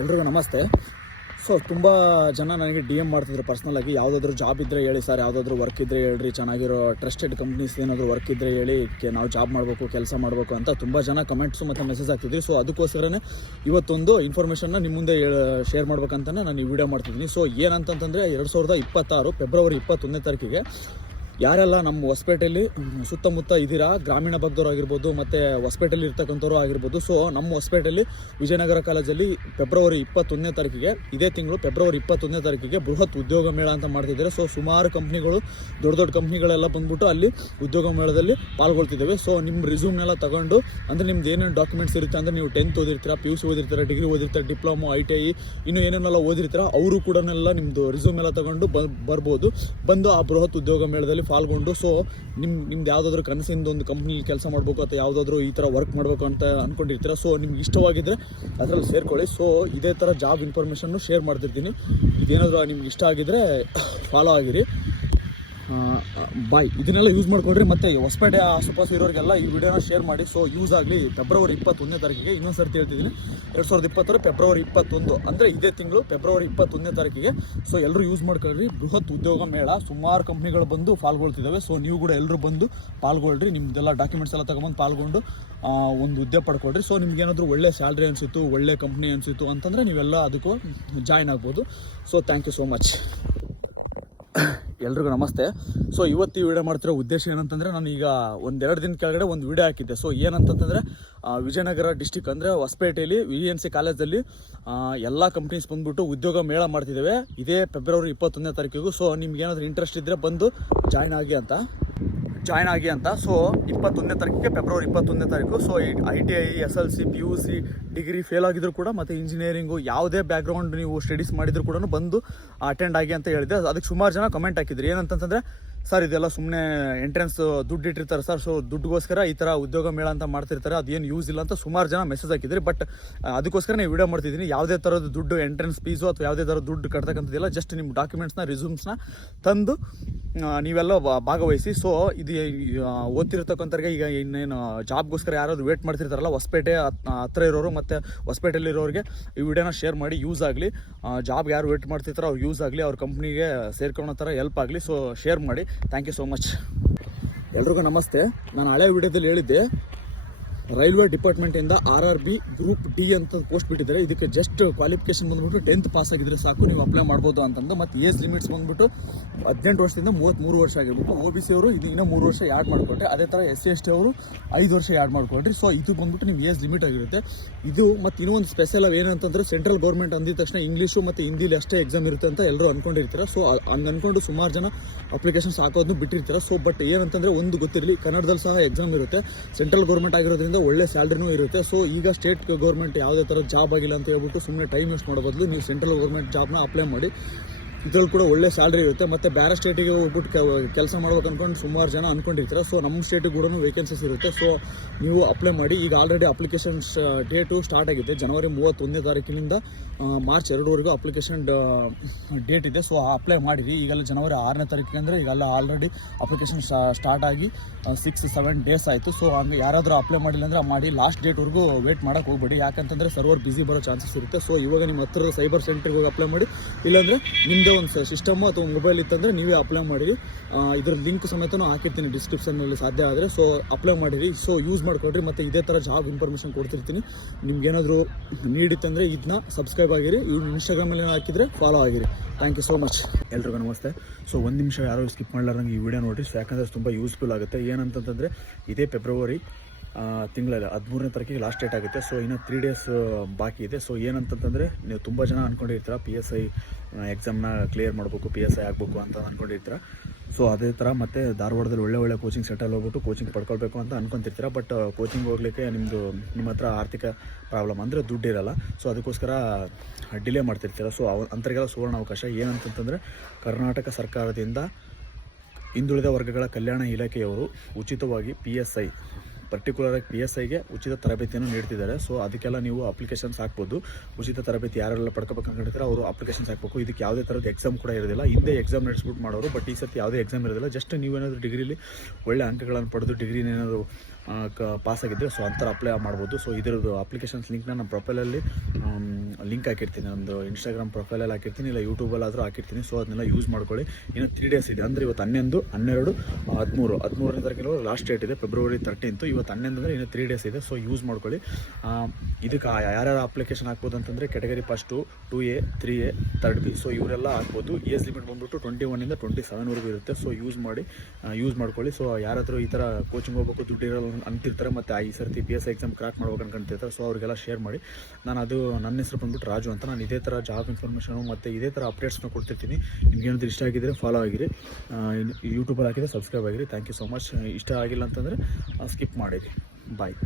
ಎಲ್ರಿಗೂ ನಮಸ್ತೆ. ಸೊ ತುಂಬ ಜನ ನನಗೆ ಡಿ ಎಮ್ ಮಾಡ್ತಿದ್ರು ಪರ್ಸ್ನಲಾಗಿ, ಯಾವುದಾದ್ರೂ ಜಾಬ್ ಇದ್ದರೆ ಹೇಳಿ ಸರ್, ಯಾವುದಾದ್ರೂ ವರ್ಕ್ ಇದ್ದರೆ ಹೇಳ್ರಿ, ಚೆನ್ನಾಗಿರೋ ಟ್ರಸ್ಟೆಡ್ ಕಂಪ್ನೀಸ್ ಏನಾದರೂ ವರ್ಕ್ ಇದ್ದರೆ ಹೇಳಿ, ನಾವು ಜಾಬ್ ಮಾಡಬೇಕು, ಕೆಲಸ ಮಾಡಬೇಕು ಅಂತ ತುಂಬ ಜನ ಕಮೆಂಟ್ಸು ಮತ್ತು ಮೆಸೇಜ್ ಆಗ್ತಿದ್ರಿ. ಸೊ ಅದಕ್ಕೋಸ್ಕರನೇ ಇವತ್ತೊಂದು ಇನ್ಫಾರ್ಮೇಷನ್ನ ನಿಮ್ಮ ಮುಂದೆ ಶೇರ್ ಮಾಡ್ಬೇಕಂತಲೇ ನಾನು ಈ ವಿಡಿಯೋ ಮಾಡ್ತಿದ್ದೀನಿ. ಸೊ ಏನಂತಂದರೆ 2026 ಫೆಬ್ರವರಿ 21ನೇ ತಾರೀಕಿಗೆ ಯಾರೆಲ್ಲ ನಮ್ಮ ಹೊಸಪೇಟೆಯಲ್ಲಿ ಸುತ್ತಮುತ್ತ ಇದ್ದೀರಾ, ಗ್ರಾಮೀಣ ಭಾಗದವ್ರು ಆಗಿರ್ಬೋದು ಮತ್ತು ಹೊಸಪೇಟೆಯಲ್ಲಿ ಇರ್ತಕ್ಕಂಥವ್ರು ಆಗಿರ್ಬೋದು. ಸೊ ನಮ್ಮ ಹೊಸಪೇಟೆಯಲ್ಲಿ ವಿಜಯನಗರ ಕಾಲೇಜಲ್ಲಿ ಫೆಬ್ರವರಿ 21ನೇ ತಾರೀಕಿಗೆ, ಇದೇ ತಿಂಗಳು ಫೆಬ್ರವರಿ 21ನೇ ತಾರೀಕಿಗೆ ಬೃಹತ್ ಉದ್ಯೋಗ ಮೇಳ ಅಂತ ಮಾಡ್ತಿದ್ದಾರೆ. ಸೊ ಸುಮಾರು ಕಂಪ್ನಿಗಳು, ದೊಡ್ಡ ದೊಡ್ಡ ಕಂಪ್ನಿಗಳೆಲ್ಲ ಬಂದ್ಬಿಟ್ಟು ಅಲ್ಲಿ ಉದ್ಯೋಗ ಮೇಳದಲ್ಲಿ ಪಾಲ್ಗೊಳ್ತಿದ್ದೇವೆ. ಸೊ ನಿಮ್ಮ ರಿಸ್ಯೂಮ್ನೆಲ್ಲ ತಗೊಂಡು, ಅಂದರೆ ನಿಮ್ದು ಏನೇನು ಡಾಕ್ಯುಮೆಂಟ್ಸ್ ಇರುತ್ತೆ ಅಂದರೆ, ನೀವು 10th ಓದಿರ್ತೀರ, PUC ಓದಿರ್ತೀರ, ಡಿಗ್ರಿ ಓದಿರ್ತಾರೆ, ಡಿಪ್ಲೊಮೊ, ITI ಇನ್ನೂ ಏನೇನೆಲ್ಲ ಓದಿರ್ತೀರ, ಅವರು ಕೂಡ ನಿಮ್ಮದು ರಿಸ್ಯೂಮ್ ಎಲ್ಲ ತಗೊಂಡು ಬರ್ಬೋದು. ಬಂದು ಆ ಬೃಹತ್ ಉದ್ಯೋಗ ಮೇಳದಲ್ಲಿ ಪಾಲ್ಗೊಂಡು, ಸೊ ನಿಮ್ದು ಯಾವುದಾದ್ರೂ ಕನಸಿಂದ ಒಂದು ಕಂಪ್ನಿ ಕೆಲಸ ಮಾಡಬೇಕು ಅಥವಾ ಯಾವುದಾದ್ರೂ ಈ ಥರ ವರ್ಕ್ ಮಾಡಬೇಕು ಅಂತ ಅಂದ್ಕೊಂಡಿರ್ತೀರ. ಸೊ ನಿಮ್ಗೆ ಇಷ್ಟವಾಗಿದ್ದರೆ ಅದರಲ್ಲಿ ಸೇರ್ಕೊಳ್ಳಿ. ಸೊ ಇದೇ ಥರ ಜಾಬ್ ಇನ್ಫಾರ್ಮೇಷನ್ನು ಶೇರ್ ಮಾಡ್ತಿರ್ತೀನಿ. ಇದೇನಾದರೂ ನಿಮ್ಗೆ ಇಷ್ಟ ಆಗಿದ್ದರೆ ಫಾಲೋ ಆಗಿರಿ. ಬಾಯ್. ಇದನ್ನೆಲ್ಲ ಯೂಸ್ ಮಾಡ್ಕೊಳ್ರಿ. ಮತ್ತು ಹೊಸಪೇಟೆ ಆಸುಪಾಸು ಇರೋರಿಗೆಲ್ಲ ಈ ವಿಡಿಯೋನ ಶೇರ್ ಮಾಡಿ. ಸೊ ಯೂಸ್ ಆಗಲಿ. ಫೆಬ್ರವರಿ 21ನೇ ತಾರೀಕಿಗೆ, ಇನ್ನೊಂದು ಸರ್ತಿ ಹೇಳ್ತಿದ್ದೀನಿ, 2026 ಫೆಬ್ರವರಿ 21, ಅಂದರೆ ಇದೇ ತಿಂಗಳು ಫೆಬ್ರವರಿ 21ನೇ ತಾರೀಕಿಗೆ. ಸೊ ಎಲ್ಲರೂ ಯೂಸ್ ಮಾಡ್ಕೊಳ್ರಿ. ಬೃಹತ್ ಉದ್ಯೋಗ ಮೇಳ, ಸುಮಾರು ಕಂಪ್ನಿಗಳು ಬಂದು ಪಾಲ್ಗೊಳ್ತಿದ್ದಾವೆ. ಸೊ ನೀವು ಕೂಡ ಎಲ್ಲರೂ ಬಂದು ಪಾಲ್ಗೊಳ್ರಿ. ನಿಮ್ಮದೆಲ್ಲ ಡಾಕ್ಯುಮೆಂಟ್ಸ್ ಎಲ್ಲ ತಗೊಂಬಂದು ಪಾಲ್ಗೊಂಡು ಒಂದು ಹುದ್ದೆ ಪಡ್ಕೊಳ್ರಿ. ಸೊ ನಿಮ್ಗೇನಾದರೂ ಒಳ್ಳೆ ಸ್ಯಾಲ್ರಿ ಅನಿಸಿತ್ತು, ಒಳ್ಳೆ ಕಂಪ್ನಿ ಅನಿಸಿತ್ತು ಅಂತಂದರೆ ನೀವೆಲ್ಲ ಅದಕ್ಕೂ ಜಾಯ್ನ್ ಆಗ್ಬೋದು. So thank you so much. ಎಲ್ರಿಗೂ ನಮಸ್ತೆ. ಸೊ ಇವತ್ತು ಈ ವಿಡಿಯೋ ಮಾಡ್ತಿರೋ ಉದ್ದೇಶ ಏನಂತಂದರೆ, ನಾನು ಈಗ ಒಂದೆರಡು ದಿನ ಕೆಳಗಡೆ ಒಂದು ವಿಡಿಯೋ ಹಾಕಿದ್ದೆ. ಸೊ ಏನಂತಂದರೆ, ವಿಜಯನಗರ ಡಿಸ್ಟಿಕ್ ಅಂದರೆ ಹೊಸಪೇಟೆಯಲ್ಲಿ VNC ಕಾಲೇಜಲ್ಲಿ ಎಲ್ಲ ಕಂಪ್ನೀಸ್ ಬಂದುಬಿಟ್ಟು ಉದ್ಯೋಗ ಮೇಳ ಮಾಡ್ತಿದ್ದೇವೆ ಇದೇ ಫೆಬ್ರವರಿ 21ನೇ ತಾರೀಕಿಗೂ. ಸೊ ನಿಮ್ಗೇನಾದರೂ ಇಂಟ್ರೆಸ್ಟ್ ಇದ್ದರೆ ಬಂದು ಜಾಯ್ನ್ ಆಗಿ ಅಂತ. ಸೊ 21ನೇ ತಾರೀಕಿಗೆ, ಫೆಬ್ರವರಿ 21ನೇ ತಾರೀಕು. So ITI, SLC, PUC, degree fail ಆಗಿದ್ರು ಕೂಡ, ಮತ್ತು ಇಂಜಿನಿಯರಿಂಗು, ಯಾವುದೇ ಬ್ಯಾಕ್ಗ್ರೌಂಡ್ ನೀವು ಸ್ಟಡೀಸ್ ಮಾಡಿದ್ರು ಕೂಡ ಬಂದು ಅಟೆಂಡ್ ಆಗಿ ಅಂತ ಹೇಳಿದೆ. ಅದಕ್ಕೆ ಸುಮಾರು ಜನ ಕಮೆಂಟ್ ಹಾಕಿದ್ರಿ. ಏನಂತಂದರೆ, ಸರ್ ಇದೆಲ್ಲ ಸುಮ್ಮನೆ ಎಂಟ್ರೆನ್ಸ್ ದುಡ್ಡು ಇಟ್ಟಿರ್ತಾರೆ ಸರ್, ಸೊ ದುಡ್ಡುಗೋಸ್ಕರ ಈ ಥರ ಉದ್ಯೋಗ ಮೇಳ ಅಂತ ಮಾಡ್ತಿರ್ತಾರೆ, ಅದೇನು ಯೂಸ್ ಇಲ್ಲ ಅಂತ ಸುಮಾರು ಜನ ಮೆಸೇಜ್ ಹಾಕಿದ್ರಿ. ಬಟ್ ಅದಕ್ಕೋಸ್ಕರ ನೀವು ವಿಡಿಯೋ ಮಾಡ್ತಿದ್ದೀನಿ. ಯಾವುದೇ ಥರದ ದುಡ್ಡು, ಎಂಟ್ರೆನ್ಸ್ ಫೀಸು ಅಥವಾ ಯಾವುದೇ ಥರ ದುಡ್ಡು ಕಟ್ತಕ್ಕಂಥದ್ದಿಲ್ಲ. ಜಸ್ಟ್ ನಿಮ್ಮ ಡಾಕ್ಯುಮೆಂಟ್ಸ್ನ, ರಿಸ್ಯೂಮ್ಸ್ನ ತಂದು ನೀವೆಲ್ಲ ಭಾಗವಹಿಸಿ. ಸೊ ಇದು ಓದ್ತಿರ್ತಕ್ಕಂಥವ್ರಿಗೆ, ಈಗ ಇನ್ನೇನು ಜಾಬ್ಗೋಸ್ಕರ ಯಾರಾದ್ರು ವೇಟ್ ಮಾಡ್ತಿರ್ತಾರಲ್ಲ, ಹೊಸಪೇಟೆ ಹತ್ರ ಇರೋರು ಮತ್ತು ಹೊಸಪೇಟೆಯಲ್ಲಿರೋರಿಗೆ ಈ ವಿಡಿಯೋನ ಶೇರ್ ಮಾಡಿ. ಯೂಸ್ ಆಗಲಿ. ಜಾಬ್ ಯಾರು ವೇಟ್ ಮಾಡ್ತಿರ್ತಾರೋ ಅವ್ರು ಯೂಸ್ ಆಗಲಿ, ಅವ್ರ ಕಂಪ್ನಿಗೆ ಸೇರ್ಕೊಳ್ಳೋ ಥರ ಹೆಲ್ಪ್ ಆಗಲಿ. ಸೊ ಶೇರ್ ಮಾಡಿ. Thank you so much. ಎಲ್ರಿಗೂ ನಮಸ್ತೆ. ನಾನು ಹಳೆ ವಿಡಿಯೋದಲ್ಲಿ ಹೇಳಿದ್ದೆ, ರೈಲ್ವೆ ಡಿಪಾರ್ಟ್ಮೆಂಟಿಂದ RRB ಗ್ರೂಪ್ D ಅಂತ ಪೋಸ್ಟ್ ಬಿಟ್ಟಿದ್ದಾರೆ. ಇದಕ್ಕೆ ಜಸ್ಟ್ ಕ್ವಾಲಿಫಿಕೇಷನ್ ಬಂದ್ಬಿಟ್ಟು 10th ಪಾಸ್ ಆಗಿದ್ರೆ ಸಾಕು, ನೀವು ಅಪ್ಲೈ ಮಾಡ್ಬೋದು ಅಂತಂದು. ಮತ್ತು ಏಜ್ ಲಿಮಿಟ್ಸ್ ಬಂದ್ಬಿಟ್ಟು 18 ವರ್ಷದಿಂದ 33 ವರ್ಷ ಆಗಿರ್ಬೇಕು. OBC ಅವರು ಇದು ಇನ್ನೂ 3 ವರ್ಷ ಆ್ಯಡ್ ಮಾಡಿಕೊಟ್ರೆ, ಅದೇ ಥರ SC ST ಅವರು 5 ವರ್ಷ ಆ್ಯಡ್ ಮಾಡಿಕೊಡ್ರಿ. ಸೊ ಇದು ಬಂದ್ಬಿಟ್ಟು ನಿಮ್ಮ ಏಜ್ ಲಿಮಿಟ್ ಆಗಿರುತ್ತೆ ಇದು. ಮತ್ತು ಇನ್ನೊಂದು ಸ್ಪೆಷಲ್ ಏನಂತಂದರೆ, ಸೆಂಟ್ರಲ್ ಗೌರ್ಮೆಂಟ್ ಅಂದಿದ ತಕ್ಷಣ ಇಂಗ್ಲೀಷು ಮತ್ತು ಹಿಂದಿಲಿ ಅಷ್ಟೇ ಎಕ್ಸಾಮ್ ಇರುತ್ತೆ ಅಂತ ಎಲ್ಲರೂ ಅಂದ್ಕೊಂಡಿರ್ತೀರ. ಸೊ ಹಂಗೆ ಅಂದ್ಕೊಂಡು ಸುಮಾರು ಜನ ಅಪ್ಲಿಕೇಶನ್ಸ್ ಹಾಕೋದನ್ನು ಬಿಟ್ಟಿರ್ತೀರ. ಸೊ ಬಟ್ ಏನಂತಂದರೆ, ಒಂದು ಗೊತ್ತಿರಲಿ, ಕನ್ನಡದಲ್ಲಿ ಸಹ ಎಕ್ಸಾಮ್ ಇರುತ್ತೆ. ಸೆಂಟ್ರಲ್ ಗೌರ್ಮೆಂಟ್ ಆಗಿರೋದ್ರಿಂದ ಒಳ್ಳೆ ಸ್ಯಾಲ್ರಿನೂ ಇರುತ್ತೆ. ಸೊ ಈಗ ಸ್ಟೇಟ್ ಗೌರ್ಮೆಂಟ್ ಯಾವುದೇ ಥರ ಜಾಬ್ ಆಗಿಲ್ಲ ಅಂತ ಹೇಳ್ಬಿಟ್ಟು ಸುಮ್ಮನೆ ಟೈಮ್ ವೇಸ್ಟ್ ಮಾಡೋ ಬದಲು ನೀವು ಸೆಂಟ್ರಲ್ ಗೌರ್ಮೆಂಟ್ ಜಾಬ್ನ ಅಪ್ಲೈ ಮಾಡಿ. ಇದರಲ್ಲಿ ಕೂಡ ಒಳ್ಳೆ ಸ್ಯಾಲ್ರಿ ಇರುತ್ತೆ. ಮತ್ತು ಬೇರೆ ಸ್ಟೇಟಿಗೆ ಹೋಗ್ಬಿಟ್ಟು ಕೆಲಸ ಮಾಡ್ಬೇಕು ಅಂದ್ಕೊಂಡು ಸುಮಾರು ಜನ ಅಂದ್ಕೊಂಡಿರ್ತಾರೆ. ಸೊ ನಮ್ಮ ಸ್ಟೇಟಿಗೆ ಕೂಡ ವೇಕೆನ್ಸೀಸ್ ಇರುತ್ತೆ. ಸೊ ನೀವು ಅಪ್ಲೈ ಮಾಡಿ. ಈಗ ಆಲ್ರೆಡಿ ಅಪ್ಲಿಕೇಶನ್ಸ್ ಡೇಟು ಸ್ಟಾರ್ಟ್ ಆಗಿದೆ. ಜನವರಿ 31ನೇ ತಾರೀಕಿನಿಂದ ಮಾರ್ಚ್ 2ವರೆಗೂ ಅಪ್ಲಿಕೇಶನ್ ಡೇಟ್ ಇದೆ. ಸೊ ಅಪ್ಲೈ ಮಾಡಿರಿ. ಈಗೆಲ್ಲ ಜನವರಿ 6ನೇ ತಾರೀಕಿಗೆ ಅಂದರೆ ಈಗೆಲ್ಲ ಆಲ್ರೆಡಿ ಅಪ್ಲಿಕೇಶನ್ ಸ್ಟಾರ್ಟ್ ಆಗಿ 6-7 ಡೇಸ್ ಆಯಿತು. ಸೊ ಹಂಗೆ ಯಾರಾದರೂ ಅಪ್ಲೈ ಮಾಡಿಲ್ಲ ಅಂದರೆ ಮಾಡಿ. ಲಾಸ್ಟ್ ಡೇಟ್ವರೆಗೂ ವೇಟ್ ಮಾಡೋಕ್ಕೆ ಹೋಗ್ಬೇಡಿ, ಯಾಕಂತಂದರೆ ಸರ್ವರ್ ಬಿಸಿ ಬರೋ ಚಾನ್ಸಸ್ ಇರುತ್ತೆ. ಸೊ ಇವಾಗ ನಿಮ್ಮ ಹತ್ತಿರದ ಸೈಬರ್ ಸೆಂಟ್ರಿಗೆ ಹೋಗಿ ಅಪ್ಲೈ ಮಾಡಿ. ಇಲ್ಲಾಂದರೆ ನಿಮ್ಮದೇ ಒಂದು ಸಿಸ್ಟಮು ಅಥವಾ ಮೊಬೈಲ್ ಇತ್ತಂದರೆ ನೀವೇ ಅಪ್ಲೈ ಮಾಡಿ. ಇದ್ರ ಲಿಂಕ್ ಸಮೇತನೂ ಹಾಕಿರ್ತೀನಿ ಡಿಸ್ಕ್ರಿಪ್ಷನ್ನಲ್ಲಿ ಸಾಧ್ಯ ಆದರೆ. ಸೊ ಅಪ್ಲೈ ಮಾಡಿರಿ. ಸೊ ಯೂಸ್ ಮಾಡ್ಕೊಳ್ರಿ. ಮತ್ತು ಇದೇ ಥರ ಜಾಬ್ ಇನ್ಫಾರ್ಮೇಷನ್ ಕೊಡ್ತಿರ್ತೀನಿ. ನಿಮ್ಗೇನಾದರೂ ನೀಡಿತ್ತಂದರೆ ಇದನ್ನ ಸಬ್ಸ್ಕ್ರೈಬ್ ಆಗಿರಿ. ಇನ್ಸ್ಟಾಗ್ರಾಮಲ್ಲಿ ಹಾಕಿದರೆ ಫಾಲೋ ಆಗಿರಿ. Thank you so much. ಎಲ್ರಿಗೂ ನಮಸ್ತೆ. ಸೊ ಒಂದು ನಿಮಿಷ ಯಾರೋ ಸ್ಕಿಪ್ ಮಾಡಲಾರಂಗೆ ಈ ವಿಡಿಯೋ ನೋಡಿರಿ. ಸೊ ಯಾಕಂದರೆ ತುಂಬ ಯೂಸ್ಫುಲ್ ಆಗುತ್ತೆ. ಏನಂತಂದರೆ, ಇದೇ ಫೆಬ್ರವರಿ ತಿಂಗಳಲ್ಲಿ 13ನೇ ತಾರೀಕಿಗೆ ಲಾಸ್ಟ್ ಡೇಟ್ ಆಗುತ್ತೆ. ಸೊ ಇನ್ನೂ 3 ಡೇಸ್ ಬಾಕಿ ಇದೆ. ಸೊ ಏನಂತಂದರೆ, ನೀವು ತುಂಬ ಜನ ಅಂದ್ಕೊಂಡಿರ್ತೀರ PSI ಎಕ್ಸಾಮ್ನ ಕ್ಲಿಯರ್ ಮಾಡಬೇಕು, PSI ಆಗಬೇಕು ಅಂತ ಅಂದ್ಕೊಂಡಿರ್ತೀರ. ಸೊ ಅದೇ ಥರ ಮತ್ತು ಧಾರವಾಡದಲ್ಲಿ ಒಳ್ಳೆ ಕೋಚಿಂಗ್ ಸೆಂಟರ್ ಹೋಗ್ಬಿಟ್ಟು ಕೋಚಿಂಗ್ ಪಡ್ಕೊಳ್ಬೇಕು ಅಂತ ಅಂದ್ಕೊತಿರ್ತೀರ. ಬಟ್ ಕೋಚಿಂಗ್ ಹೋಗಲಿಕ್ಕೆ ನಿಮ್ಮ ಹತ್ರ ಆರ್ಥಿಕ ಪ್ರಾಬ್ಲಮ್ ಅಂದರೆ ದುಡ್ಡು ಇರೋಲ್ಲ. ಸೊ ಅದಕ್ಕೋಸ್ಕರ ಡಿಲೇ ಮಾಡ್ತಿರ್ತೀರ. ಸೊ ಅಂಥರಿಗೆಲ್ಲ ಸುವರ್ಣ ಅವಕಾಶ. ಏನಂತಂದರೆ, ಕರ್ನಾಟಕ ಸರ್ಕಾರದಿಂದ ಹಿಂದುಳಿದ ವರ್ಗಗಳ ಕಲ್ಯಾಣ ಇಲಾಖೆಯವರು ಉಚಿತವಾಗಿ PSI, ಪರ್ಟಿಕ್ಯುಲರಾಗಿ PSIಗೆ ಉಚಿತ ತರಬೇತಿಯನ್ನು ನೀಡ್ತಿದ್ದಾರೆ. ಸೊ ಅದಕ್ಕೆಲ್ಲ ನೀವು ಅಪ್ಲಿಕೇಶನ್ಸ್ ಹಾಕ್ಬೋದು. ಉಚಿತ ತರಬೇತಿ ಯಾರೆಲ್ಲ ಪಡ್ಕೋಬೇಕು ಅಂದ್ಕೊಂಡಿರ್ತಾರೆ ಅವರು ಅಪ್ಲಿಕೇಶನ್ಸ್ ಹಾಕಬೇಕು. ಇದಕ್ಕೆ ಯಾವುದೇ ಥರದ ಎಕ್ಸಾಮ್ ಕೂಡ ಇರೋದಿಲ್ಲ. ಹಿಂದೆ ಎಕ್ಸಾಮ್ ನಡೆಸ್ಬಿಟ್ಟು ಮಾಡೋರು, ಬಟ್ ಈ ಸರ್ತಿ ಯಾವುದೇ ಎಕ್ಸಾಮ್ ಇರೋದಿಲ್ಲ. ಜಸ್ಟ್ ನೀವೇನಾದರೂ ಡಿಗ್ರಿಲಿ ಒಳ್ಳೆ ಅಂಕಗಳನ್ನು ಪಡೆದು ಡಿಗ್ರಿನೇನಾದರೂ ಪಾಸ್ ಆಗಿದ್ದರೆ ಸೊ ಅಂಥರ ಅಪ್ಲೈ ಮಾಡ್ಬೋದು. ಸೊ ಇದರದ್ದು ಅಪ್ಲಿಕೇಶನ್ಸ್ ಲಿಂಕ್ನ ನಮ್ಮ ಪ್ರೊಫೈಲಲ್ಲಿ ಲಿಂಕ್ ಹಾಕಿರ್ತೀನಿ, ಒಂದು ಇನ್ಸ್ಟಾಗ್ರಾಮ್ ಪ್ರೊಫೈಲಲ್ಲಿ ಹಾಕಿರ್ತೀನಿ, ಇಲ್ಲ ಯೂಟ್ಯೂಬಲ್ಲಾದರೂ ಹಾಕಿರ್ತೀನಿ. ಸೊ ಅದನ್ನೆಲ್ಲ ಯೂಸ್ ಮಾಡ್ಕೊಳ್ಳಿ. ಇನ್ನು 3 days ಇದೆ, ಅಂದರೆ ಇವತ್ತು 11, 12, 13ನೇ ತಾರೀಕಿನ ಲಾಸ್ಟ್ ಡೇಟ್ ಇದೆ, February 13th. ಇವತ್ತು 11 ಅಂದರೆ ಇನ್ನು 3 days ಇದೆ. ಸೊ ಯೂಸ್ ಮಾಡ್ಕೊಳ್ಳಿ. ಇದಕ್ಕೆ ಯಾರ್ಯಾರು ಅಪ್ಲಿಕೇಶನ್ ಹಾಕ್ಬೋದು ಅಂತಂದರೆ category first 2A 3A 3B. So ಇವರೆಲ್ಲ ಹಾಕ್ಬೋದು. ಏಜ್ ಲಿಮಿಟ್ ಬಂದುಬಿಟ್ಟು 21 to 27 ಇರುತ್ತೆ. ಸೊ ಯೂಸ್ ಮಾಡ್ಕೊಳ್ಳಿ. ಸೊ ಯಾರಾದರೂ ಈ ಥರ ಕೋಚಿಂಗ್ ಹೋಗ್ಬೇಕು ದುಡ್ಡು ಇರೋಲ್ಲ ಅಂತಿರ್ತಾರೆ, ಮತ್ತು ಈ ಸರ್ತಿ PSI ಎಕ್ಸಾಮ್ ಕ್ರ್ಯಾಕ್ ಮಾಡ್ಬೇಕು ಅನ್ಕೊಂತಿರ್ತಾರೆ. ಸೊ ಅವ್ರಿಗೆಲ್ಲ ಶೇರ್ ಮಾಡಿ. ನನ್ನ ಹೆಸರು ಬಂದ್ಬಿಟ್ಟು ರಾಜು ಅಂತ. ನಾನು ಇದೇ ಥರ ಜಾಬ್ ಇನ್ಫಾರ್ಮೇಷನು ಮತ್ತು ಇದೇ ಥರ ಅಪ್ಡೇಟ್ಸ್ನ ಕೊಡ್ತಿರ್ತೀನಿ. ನಿಮ್ಗೆ ಏನಾದರೂ ಇಷ್ಟ ಆಗಿದ್ದರೆ ಫಾಲೋ ಆಗಿರಿ, ಯೂಟ್ಯೂಬಲ್ಲಿ ಹಾಕಿದರೆ ಸಬ್ಸ್ಕ್ರೈಬ್ ಆಗಿರಿ. Thank you so much. ಇಷ್ಟ ಆಗಿಲ್ಲ ಅಂತಂದರೆ ಸ್ಕಿಪ್ ಮಾಡಿರಿ. ಬಾಯ್.